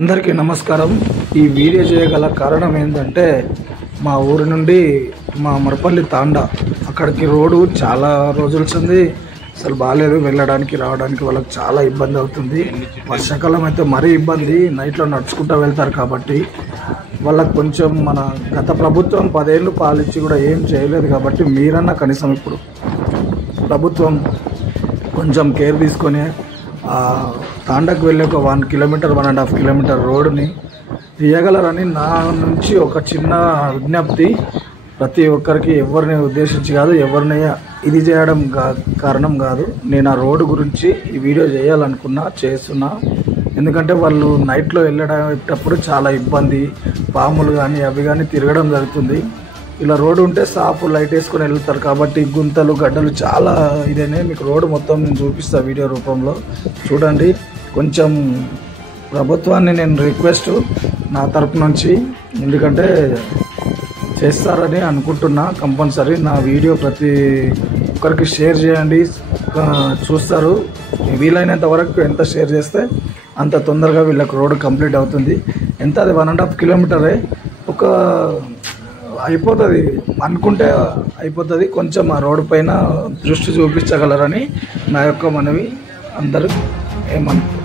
అందరికీ నమస్కారం। ఈ వీడియో చేయగల కారణం ఏంటంటే మా ఊరి నుండి మా మరపల్లి తాండా అక్కడికి రోడ్డు చాలా రోజులుంది, అసలు బాలేదు, వెళ్ళడానికి రావడానికి వాళ్ళకి చాలా ఇబ్బంది అవుతుంది। వర్షాకాలం అయితే మరీ ఇబ్బంది, నైట్లో నడుచుకుంటూ వెళ్తారు కాబట్టి వాళ్ళకి కొంచెం మన గత ప్రభుత్వం 10 ఏళ్ళు పాలించి కూడా ఏం చేయలేదు కాబట్టి మీరన్నా కనీసం ఇప్పుడు ప్రభుత్వం కొంచెం కేర్ తీసుకొని తాండాకు వెళ్ళి ఒక 1 కిలోమీటర్ 1.5 కిలోమీటర్ రోడ్డుని తీయగలరని నా నుంచి ఒక చిన్న విజ్ఞప్తి। ప్రతి ఒక్కరికి ఎవరిని ఉద్దేశించి కాదు, ఎవరిని ఇది చేయడం కారణం కాదు, నేను ఆ రోడ్డు గురించి ఈ వీడియో చేస్తున్నా। ఎందుకంటే వాళ్ళు నైట్లో వెళ్ళేటప్పుడు చాలా ఇబ్బంది, పాములు కానీ అవి కానీ తిరగడం జరుగుతుంది। ఇలా రోడ్డు ఉంటే సాఫ్ లైట్ వేసుకొని వెళ్తారు కాబట్టి గుంతలు గడ్డలు చాలా ఇదేనే। మీకు రోడ్డు మొత్తం నేను చూపిస్తా వీడియో రూపంలో చూడండి। కొంచెం ప్రభుత్వాన్ని నేను రిక్వెస్ట్ నా తరపు నుంచి, ఎందుకంటే చేస్తారని అనుకుంటున్నా, కంపల్సరీ నా వీడియో ప్రతి ఒక్కరికి షేర్ చేయండి, చూస్తారు। వీలైనంత వరకు ఎంత షేర్ చేస్తే అంత తొందరగా వీళ్ళకి రోడ్డు కంప్లీట్ అవుతుంది। ఎంత అది 1.5 కిలోమీటరే, ఒక అయిపోతుంది అనుకుంటే అయిపోతుంది। కొంచెం ఆ రోడ్డు పైన దృష్టి చూపించగలరని నా యొక్క మనవి। అందరూ ఏమనుకో